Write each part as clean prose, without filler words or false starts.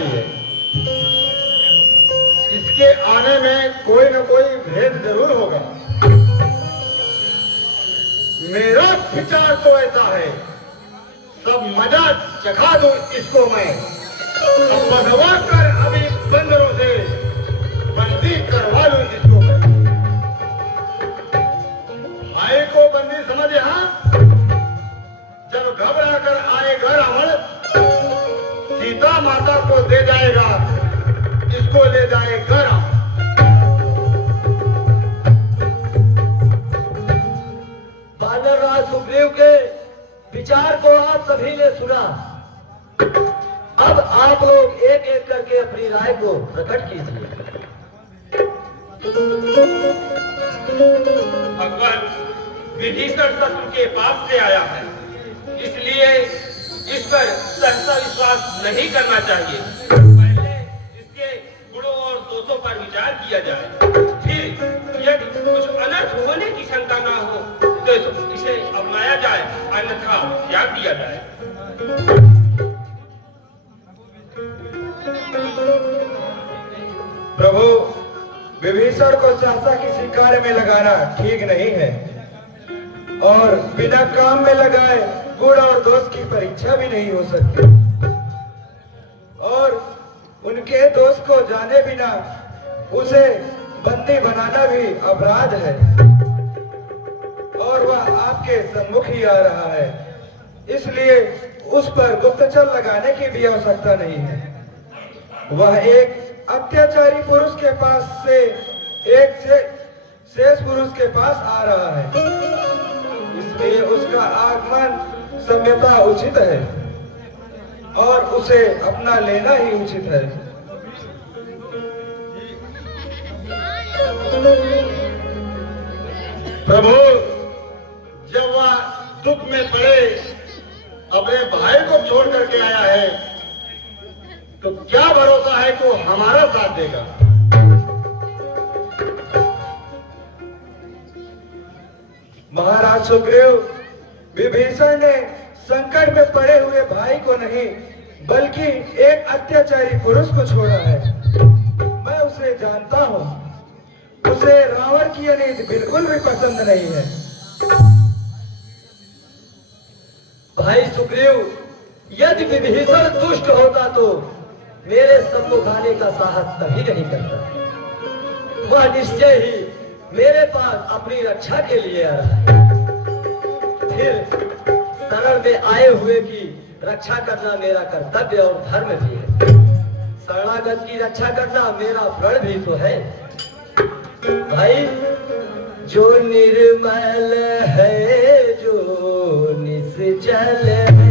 आती है। इसके आने में कोई न कोई भेद जरूर होगा। मेरा विचार तो ऐसा है, सब मजा चखा दूं इसको मैं, अब भगवा कर अभी बंदरों से बंदी करवा लूं इसको मैं। भाई को बंदी समझे? हाँ, जब घबरा कर आएगा रावण, सीता माता को दे जाएगा, इसको ले जाएगा रावण। बानरराज सुग्रीव के विचार को आप सभी ने सुना। अब आप लोग एक एक करके अपनी राय को प्रकट कीजिए। भगवान, विभीषण शत्रु के पास से आया है, इसलिए इस पर सहसा विश्वास नहीं करना चाहिए। पहले इसके गुणों और दोषों पर विचार किया जाए, फिर यदि कुछ अनर्थ होने की शंका न हो तो इसे अपनाया जाए, अन्यथा त्याग दिया जाए। प्रभु, विभीषण को सहसा किसी कार्य में लगाना ठीक नहीं है, और बिना काम में लगाए गुण और दोष की परीक्षा भी नहीं हो सकती, और उनके दोष को जाने बिना उसे बंदी बनाना भी अपराध है, और वह आपके सम्मुख ही आ रहा है, इसलिए उस पर गुप्तचर लगाने की भी आवश्यकता नहीं है। वह एक अत्याचारी पुरुष के पास से एक शेष पुरुष के पास आ रहा है, इसलिए उसका आगमन सम्यता उचित है और उसे अपना लेना ही उचित है। प्रभु, जब वह दुख में पड़े अपने भाई को छोड़ करके आया है, तो क्या भरोसा है कि वो हमारा साथ देगा? महाराज सुग्रीव, विभीषण ने संकट में पड़े हुए भाई को नहीं बल्कि एक अत्याचारी पुरुष को छोड़ा है। मैं उसे जानता हूँ, उसे रावण की ये नीति बिल्कुल भी पसंद नहीं है। भाई सुग्रीव, यदि विभीषण दुष्ट होता तो मेरे सम्मुख आने का साहस कभी नहीं करता। वह निश्चय ही मेरे पास अपनी रक्षा के लिए आ रहा है। फिर शरण में आए हुए की रक्षा करना मेरा कर्तव्य और धर्म भी है। शरणागत की रक्षा करना मेरा प्रण भी तो है। भाई, जो निर्मल है, जो निश्चल है,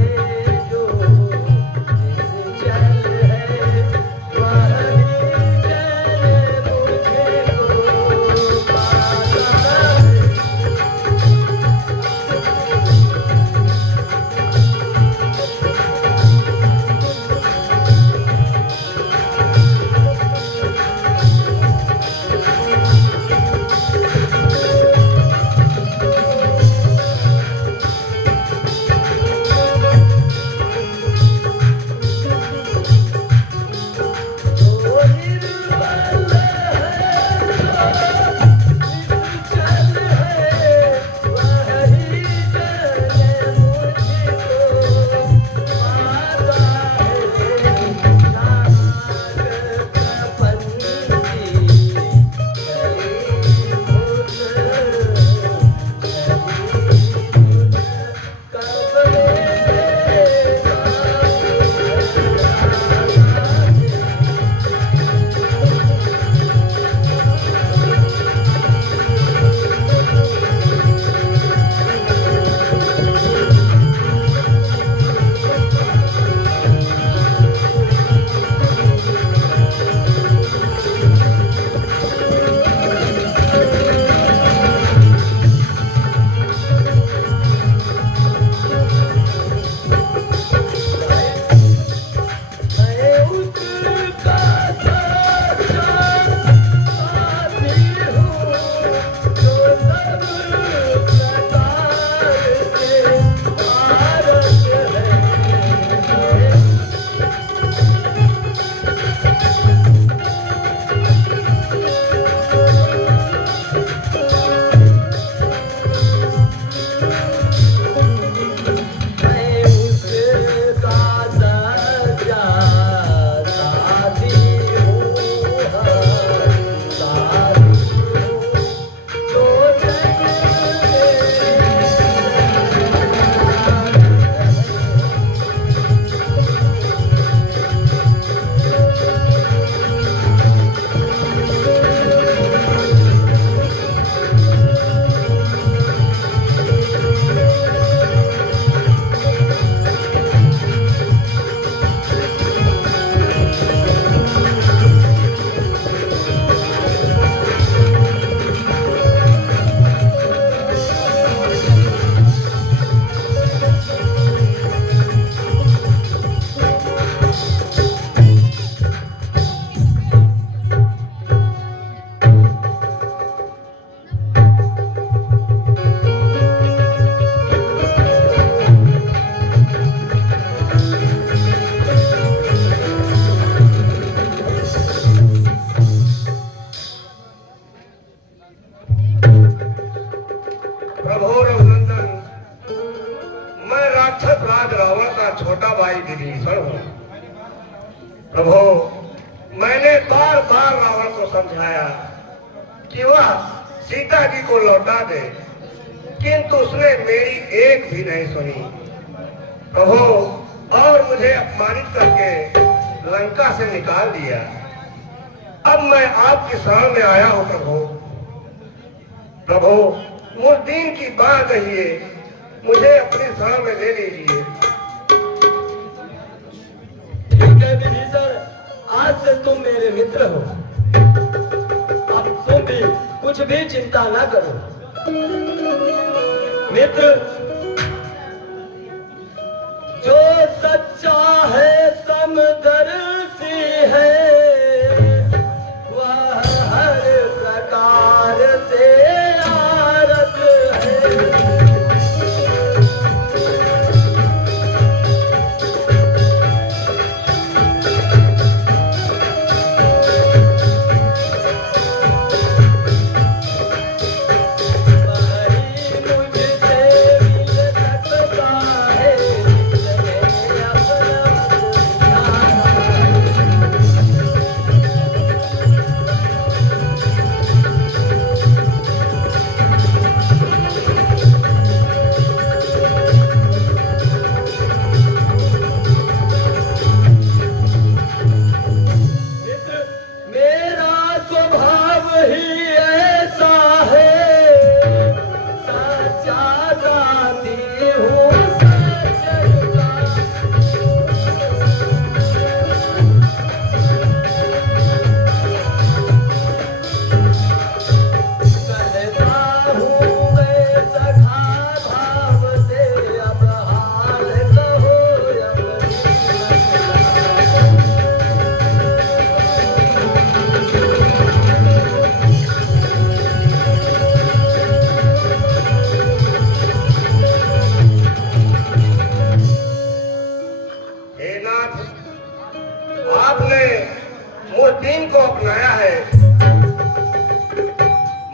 विभीषण हूँ। प्रभु, मैंने बार बार रावण को समझाया कि वह सीता जी को लौटा दे, किंतु उसने मेरी एक भी नहीं सुनी। प्रभु, और मुझे अपमानित करके लंका से निकाल दिया। अब मैं आपकी शरण में आया हूँ प्रभु। प्रभु, मुझ दीन की बात कहिए, मुझे अपनी शरण में ले लीजिए। ठीक है विभीषण, आज से तुम मेरे मित्र हो। अब तुम भी कुछ भी चिंता ना करो। मित्र, जो सच्चा है समदर्शी है, वह हर प्रकार से आरत है। आपने मुझ दीन को अपनाया है,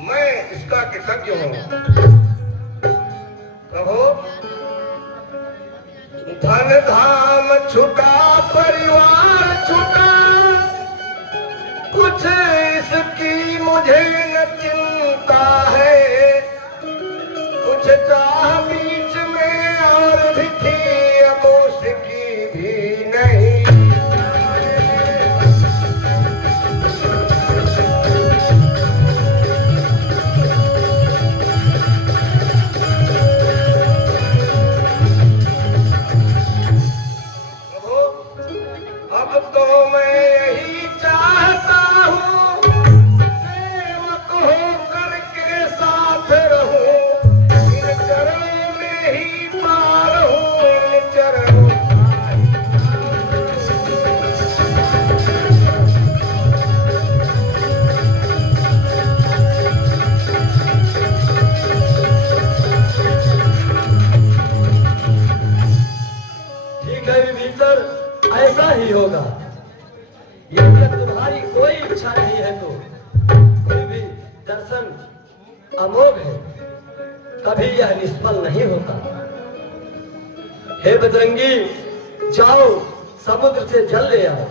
मैं इसका कृतज्ञ हूँ। प्रभु, धन धाम छुटा, परिवार छुटा, कुछ इसकी मुझे न चिंता है। कुछ चाह बीच में और भी थी, अब उसकी भी नहीं। ऐसा ही होगा। यदि तुम्हारी कोई इच्छा नहीं है तो फिर भी दर्शन अमोघ है, कभी यह निष्फल नहीं होता। हे बजरंगी, जाओ समुद्र से जल ले आओ।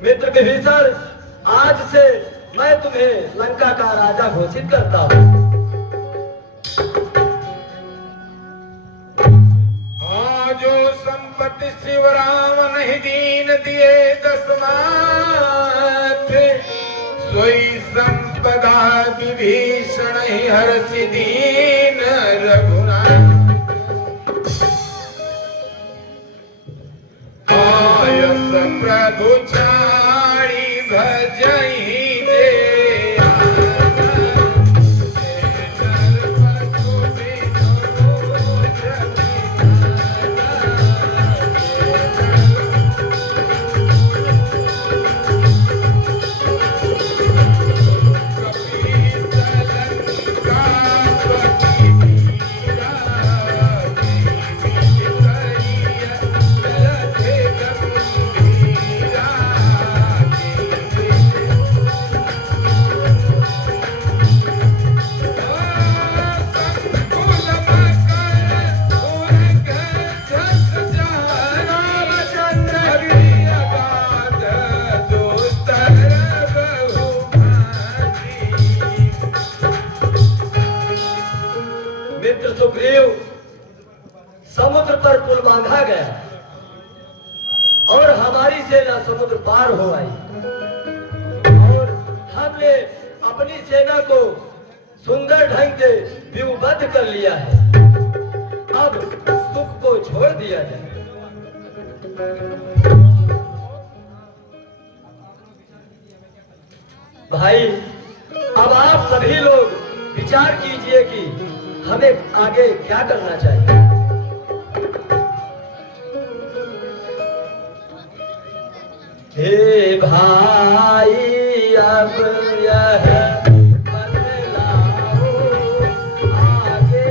मित्र विभीषण, आज से मैं तुम्हें लंका का राजा घोषित करता हूँ। हाँ, जो संपत्ति शिवराम नहीं दीन दिए दसमात, सोई संपदा विभीषण ही हर्षि दीन रघुनाथ। आयस प्रभु चारी भजई दे, सुग्रीव समुद्र पर पुल बांधा गया और हमारी सेना समुद्र पार हो आई और हमने अपनी सेना को सुंदर ढंग से व्यूहबद्ध कर लिया है। अब सुख को छोड़ दिया जाए। भाई, अब आप सभी लोग विचार कीजिए कि हमें आगे क्या करना चाहिए। हे भाई, अब यह बदलाओ, आगे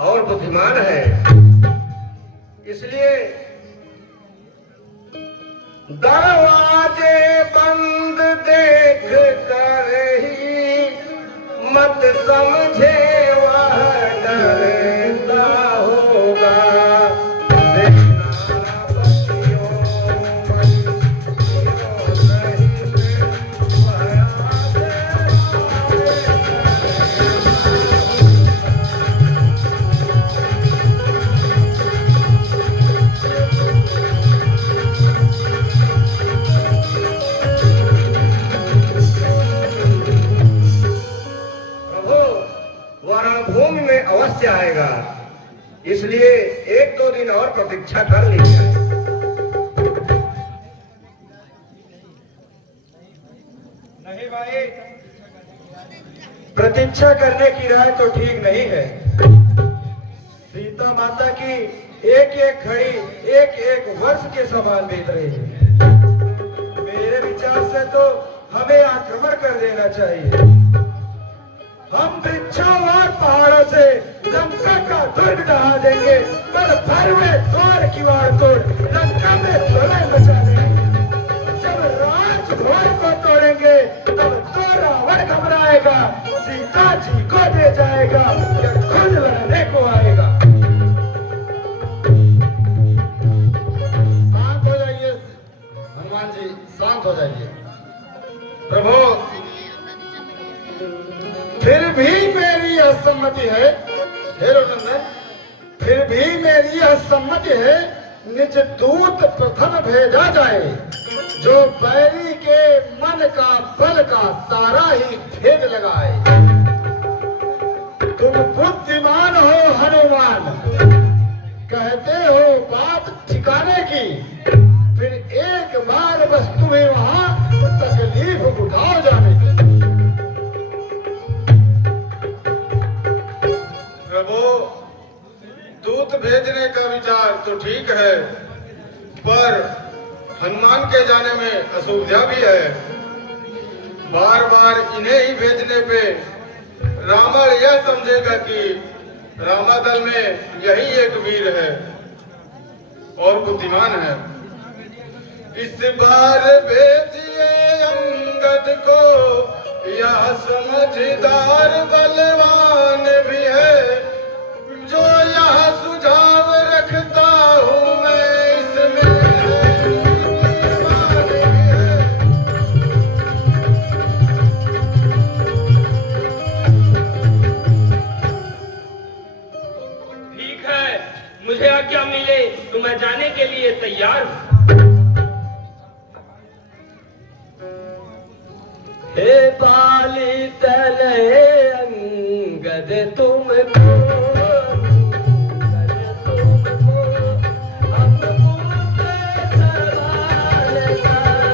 और बुद्धिमान है, इसलिए दरवाजे बंद देख कर ही मत समझे वह डरता होगा। अवश्य आएगा, इसलिए 1-2 दिन और प्रतीक्षा कर लीजिए। नहीं भाई, प्रतीक्षा करने की राय तो ठीक नहीं है। सीता माता की एक एक घड़ी एक एक वर्ष के समान बीत रही है। मेरे विचार से तो हमें आक्रमण कर देना चाहिए। हम वृक्षों और पहाड़ों से लंका का दुर्ग ढहा देंगे, पर भर में द्वार किवाड़ तोड़ लंका में प्रलय मचा देंगे। जब राजभोज को तोड़ेंगे तब तो रावण घबराएगा, सीता जी को दे जाएगा या खुद लड़ने को आएगा। शांत हो जाइए हनुमान जी, शांत हो जाइए। प्रभु, फिर भी मेरी यह सम्मति है, हे रघुनंदन, फिर भी मेरी यह सम्मति है, निज दूत प्रथम भेजा जाए, जो बैरी के मन का बल का सारा ही भेद लगाए। तुम बुद्धिमान हो हनुमान, कहते हो बात ठिकाने की, फिर बस तुम्हें वहां तकलीफ उठाओ जाने की। प्रभु, दूत भेजने का विचार तो ठीक है, पर हनुमान के जाने में असुविधा भी है। बार बार इन्हें ही भेजने पे रावण यह समझेगा कि रामादल में यही एक वीर है और बुद्धिमान है। इस बार भेजिए अंगद को, यह समझदार बलवान भी है, जो यह सुझाव रखता हूँ मैं इसमें नीतिवान भी है। ठीक है, मुझे आज्ञा मिले तो मैं जाने के लिए तैयार हूँ। हे बाली तनये अंगद तुमको, हम पुत्र सवाल समझते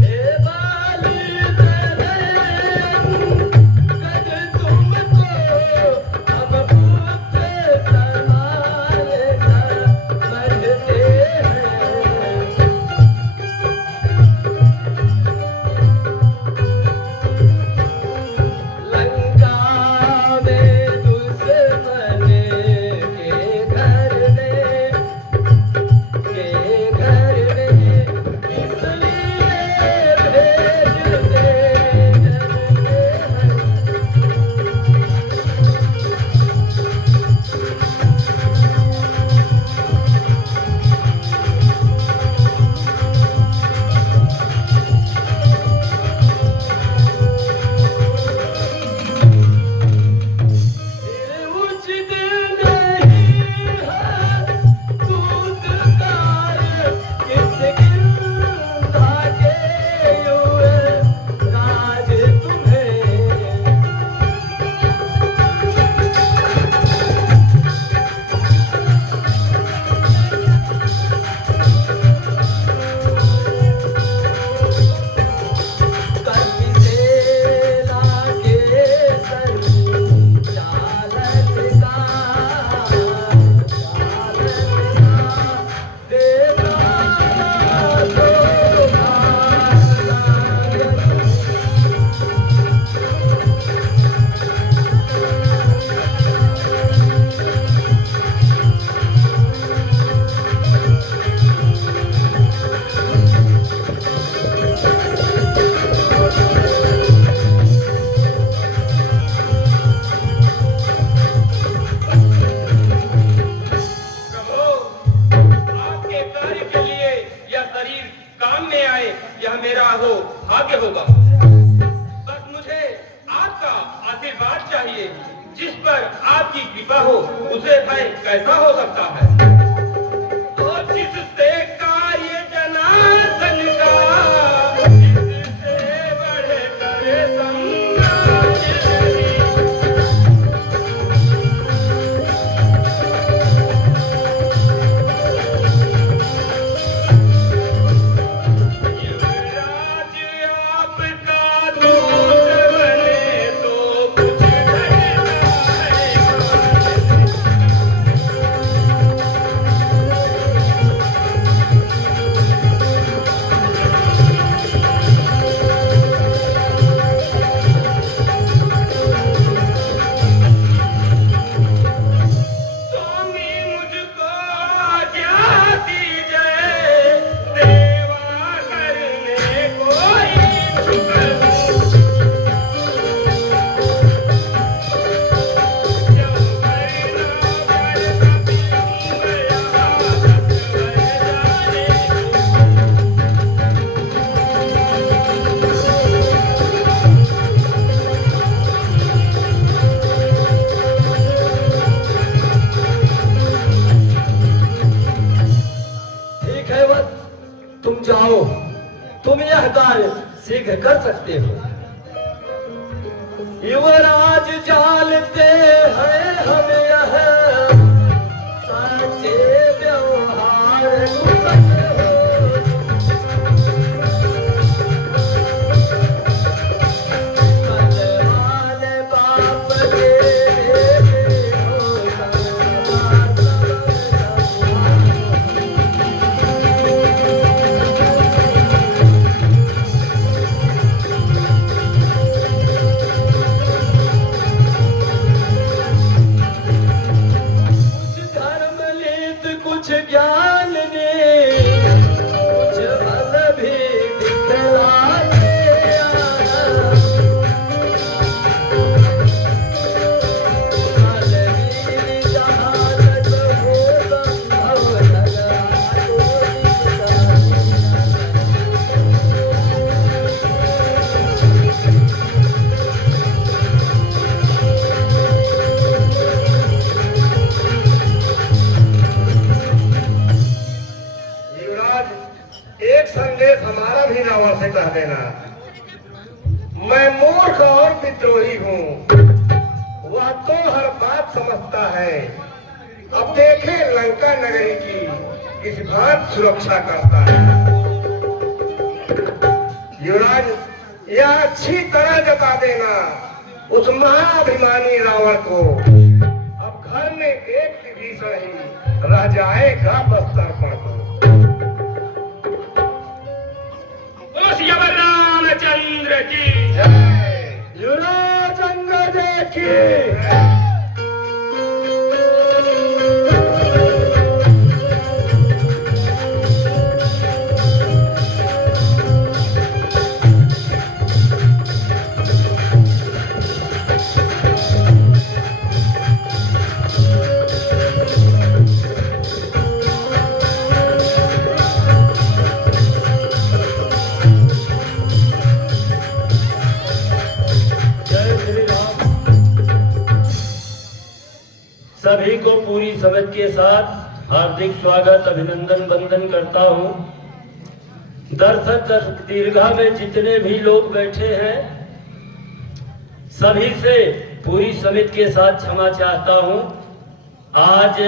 हे बाली तनये जिस पर आपकी कृपा हो उसे भय कैसा हो सकता है। और जिससे कार्य जनार्दन का जिससे बढ़े करे संग्राम नहीं। युवराज आपका दूत बने तो कुछ घटना है। आओ, तुम यह कार्य शीघ्र कर सकते हो। युवराज जानते हैं हम यह साचे व्यवहार कुशल हो। सलमान बाप के हो कुछ ज्ञान ने कुछ बल भी दिखलाए बलवीर जहाज हो संभव युवराज एक संदेश हमारा भी रावण से कह देना। मैं मूर्ख और विद्रोही हूँ, वह तो हर बात समझता है। अब देखे लंका नगरी की इस बात सुरक्षा करता है। युवराज यह अच्छी तरह जता देना उस महाअभिमानी रावण को, अब घर में एक विभीषण ही रह जाएगा बस्तर पर को। रामचंद्र की युवराज अंगद की सभी को पूरी समझ के साथ हार्दिक स्वागत अभिनंदन वंदन करता हूं। दर्शक दीर्घा में जितने भी लोग बैठे हैं सभी से पूरी समिति के साथ क्षमा चाहता हूं। आज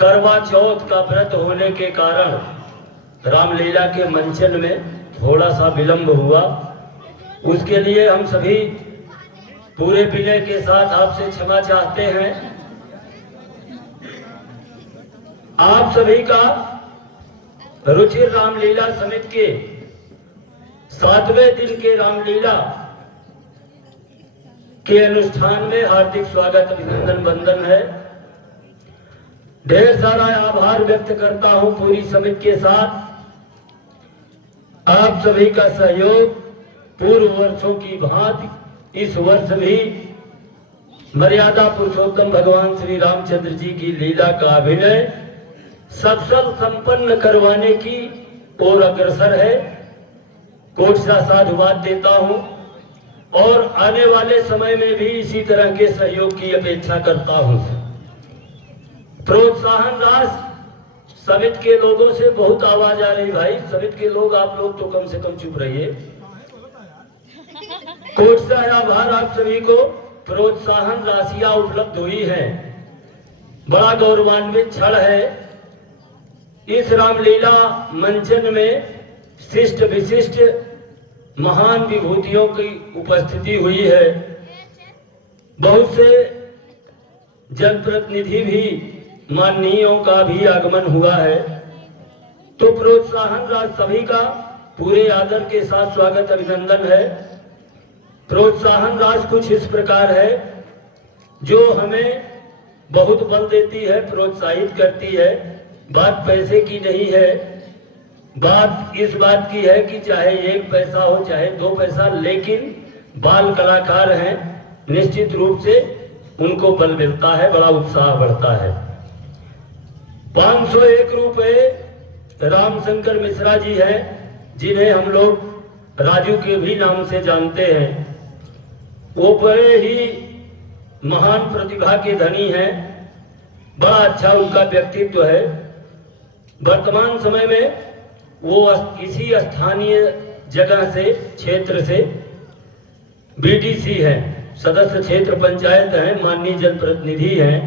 करवा चौथ का व्रत होने के कारण रामलीला के मंचन में थोड़ा सा विलंब हुआ, उसके लिए हम सभी पूरे विनय के साथ आपसे क्षमा चाहते हैं। आप सभी का रुचिर रामलीला समिति के 7वें दिन के रामलीला के अनुष्ठान में हार्दिक स्वागत अभिनंदन वंदन है। ढेर सारा आभार व्यक्त करता हूं पूरी समिति के साथ। आप सभी का सहयोग पूर्व वर्षों की भांति इस वर्ष भी मर्यादा पुरुषोत्तम भगवान श्री रामचंद्र जी की लीला का अभिनय सफल संपन्न करवाने की ओर अग्रसर है। कोट सा साधुवाद देता हूं और आने वाले समय में भी इसी तरह के सहयोग की अपेक्षा करता हूं। प्रोत्साहन राशि समिति के लोगों से बहुत आवाज आ रही भाई, समिति के लोग आप लोग तो कम से कम चुप रहिए। कोट से आभार आप सभी को प्रोत्साहन राशियां उपलब्ध हुई हैं, बड़ा गौरवान्वित क्षण है। इस रामलीला मंचन में शिष्ट विशिष्ट महान विभूतियों की उपस्थिति हुई है, बहुत से जनप्रतिनिधि भी माननीयों का भी आगमन हुआ है। तो प्रोत्साहन राशि सभी का पूरे आदर के साथ स्वागत अभिनंदन है। प्रोत्साहन राशि कुछ इस प्रकार है जो हमें बहुत बल देती है, प्रोत्साहित करती है। बात पैसे की नहीं है, बात इस बात की है कि चाहे 1 पैसा हो चाहे 2 पैसा, लेकिन बाल कलाकार हैं, निश्चित रूप से उनको बल मिलता है, बड़ा उत्साह बढ़ता है। 501 रुपए रामशंकर मिश्रा जी हैं, जिन्हें हम लोग राजू के भी नाम से जानते हैं। वो बड़े ही महान प्रतिभा के धनी हैं, बड़ा अच्छा उनका व्यक्तित्व है। वर्तमान समय में वो किसी स्थानीय जगह से, क्षेत्र से बीडीसी है, सदस्य क्षेत्र पंचायत है, माननीय जनप्रतिनिधि हैं,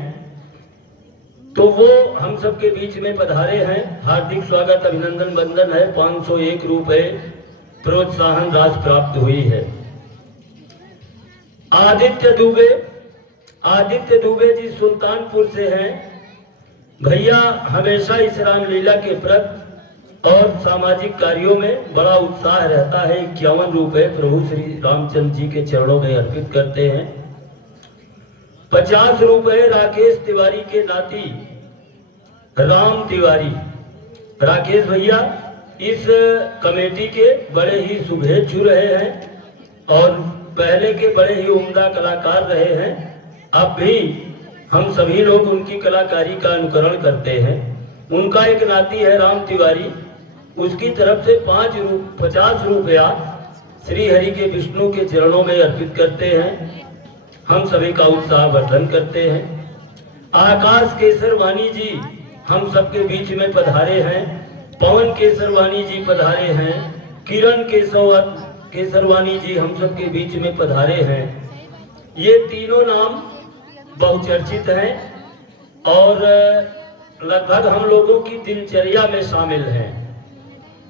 तो वो हम सबके बीच में पधारे हैं। हार्दिक स्वागत, अभिनंदन, वंदन है। 501 रुपए प्रोत्साहन राशि प्राप्त हुई है। आदित्य दुबे जी सुल्तानपुर से हैं। भैया हमेशा इस रामलीला के प्रति और सामाजिक कार्यों में बड़ा उत्साह रहता है। 51 रुपए प्रभु श्री रामचंद्र जी के चरणों में अर्पित करते हैं। 50 रुपए राकेश तिवारी के नाती राम तिवारी। राकेश भैया इस कमेटी के बड़े ही शुभेच्छु रहे हैं और पहले के बड़े ही उम्दा कलाकार रहे हैं। अब भी हम सभी लोग उनकी कलाकारी का अनुकरण करते हैं। उनका एक नाती है राम तिवारी, उसकी तरफ से 50 रुपया श्री हरि के विष्णु के चरणों में अर्पित करते हैं। हम सभी का उत्साह वर्धन करते हैं। आकाश केसरवानी जी हम सबके बीच में पधारे हैं। पवन केसरवानी जी पधारे हैं। किरण केसरवानी जी हम सबके बीच में पधारे हैं। ये तीनों नाम बहुचर्चित हैं और लगभग हम लोगों की दिनचर्या में शामिल हैं।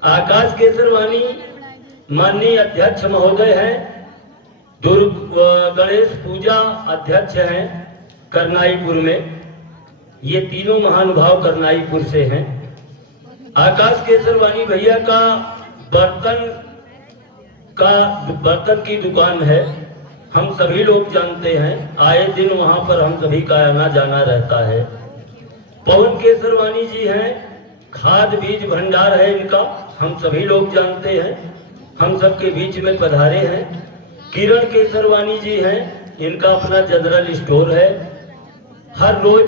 आकाश केसरवानी माननीय अध्यक्ष महोदय हैं, गणेश पूजा अध्यक्ष हैं करनाईपुर में। ये तीनों महानुभाव करनाईपुर से हैं। आकाश केसरवानी भैया का बर्तन की दुकान है, हम सभी लोग जानते हैं। आए दिन वहां पर हम सभी का आना जाना रहता है। पवन केसरवानी जी हैं, खाद बीज भंडार है इनका, हम सभी लोग जानते हैं। हम सबके बीच में पधारे हैं। किरण केसरवानी जी हैं, इनका अपना जनरल स्टोर है। हर रोज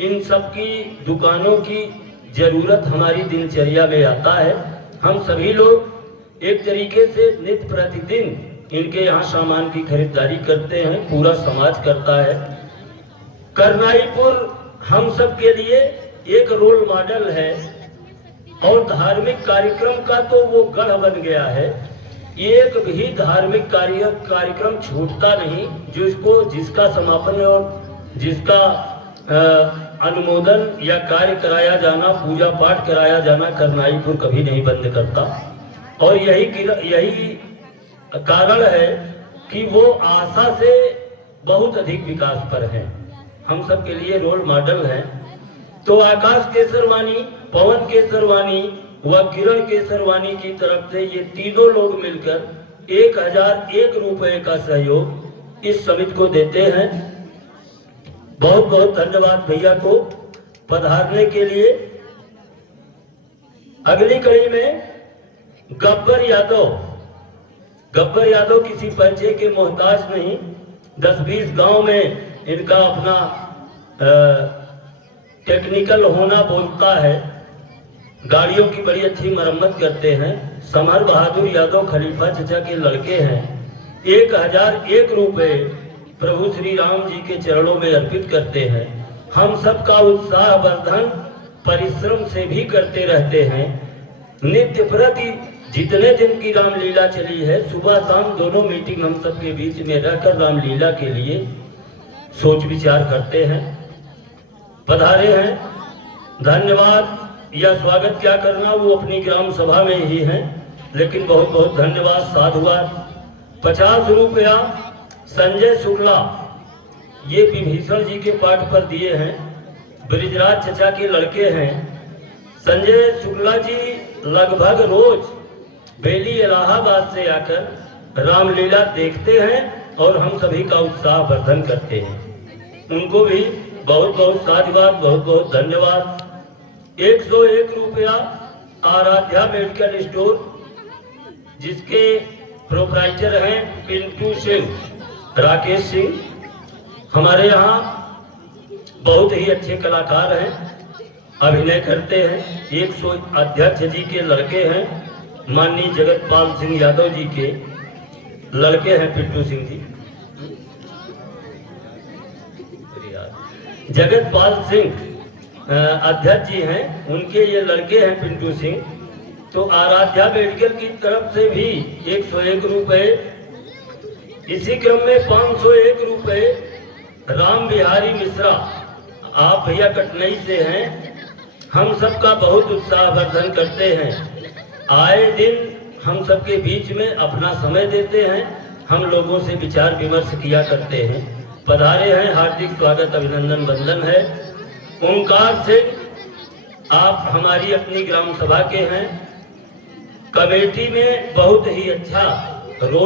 इन सबकी दुकानों की जरूरत हमारी दिनचर्या में आता है। हम सभी लोग एक तरीके से नित्य प्रतिदिन इनके यहाँ सामान की खरीदारी करते हैं, पूरा समाज करता है। करनाईपुर हम सब के लिए एक रोल मॉडल है और धार्मिक कार्यक्रम का तो वो गढ़ बन गया है। एक भी धार्मिक कार्यक्रम छूटता नहीं, जिसका समापन और जिसका अनुमोदन या कार्य कराया जाना, पूजा पाठ कराया जाना करनाईपुर कभी नहीं बंद करता। और यही कारण है कि वो आशा से बहुत अधिक विकास पर है। हम सब के लिए रोल मॉडल हैं। तो आकाश केसरवानी, पवन केसरवानी व किरण केसरवानी की तरफ से ये तीनों लोग मिलकर 1001 रुपए का सहयोग इस समिति को देते हैं। बहुत बहुत धन्यवाद भैया को पधारने के लिए। अगली कड़ी में गब्बर यादव किसी परिचय के मोहताज नहीं। 10-20 गांव में इनका अपना टेक्निकल होना बोलता है। गाड़ियों की बड़ी अच्छी मरम्मत करते हैं। समर बहादुर यादव खलीफा चचा के लड़के हैं। 1001 रुपए प्रभु श्री राम जी के चरणों में अर्पित करते हैं। हम सबका उत्साह वर्धन परिश्रम से भी करते रहते हैं। नित्य प्रति जितने दिन की रामलीला चली है, सुबह शाम दोनों मीटिंग हम सबके बीच में रहकर रामलीला के लिए सोच विचार करते हैं। पधारे हैं, धन्यवाद। या स्वागत क्या करना, वो अपनी ग्राम सभा में ही है, लेकिन बहुत बहुत धन्यवाद, साधुवाद। 50 रुपया संजय शुक्ला, ये विभीषण जी के पाठ पर दिए हैं। ब्रिजराज चचा के लड़के हैं। संजय शुक्ला जी लगभग रोज बेली इलाहाबाद से आकर रामलीला देखते हैं और हम सभी का उत्साह वर्धन करते हैं। उनको भी बहुत बहुत साधुवाद, बहुत बहुत धन्यवाद। 101 रुपया आराध्या मेडिकल स्टोर, जिसके प्रोप्राइटर हैं पिंटू सिंह, राकेश सिंह। हमारे यहाँ बहुत ही अच्छे कलाकार हैं, अभिनय करते हैं। 100 अध्यक्ष जी के लड़के हैं, माननीय जगतपाल सिंह यादव जी के लड़के हैं पिंटू सिंह जी। जगतपाल सिंह अध्यक्ष जी हैं, उनके ये लड़के हैं पिंटू सिंह। तो आराध्या मेडिकल की तरफ से भी 101 रुपए, इसी क्रम में 501 रुपए राम बिहारी मिश्रा, आप भैया कटनई से हैं, हम सबका बहुत उत्साहवर्धन करते हैं। आए दिन हम सबके बीच में अपना समय देते हैं, हम लोगों से विचार विमर्श किया करते हैं। पधारे हैं, हार्दिक स्वागत अभिनंदन वंदन है। ओंकार सिंह, आप हमारी अपनी ग्राम सभा के हैं, कमेटी में बहुत ही अच्छा रोल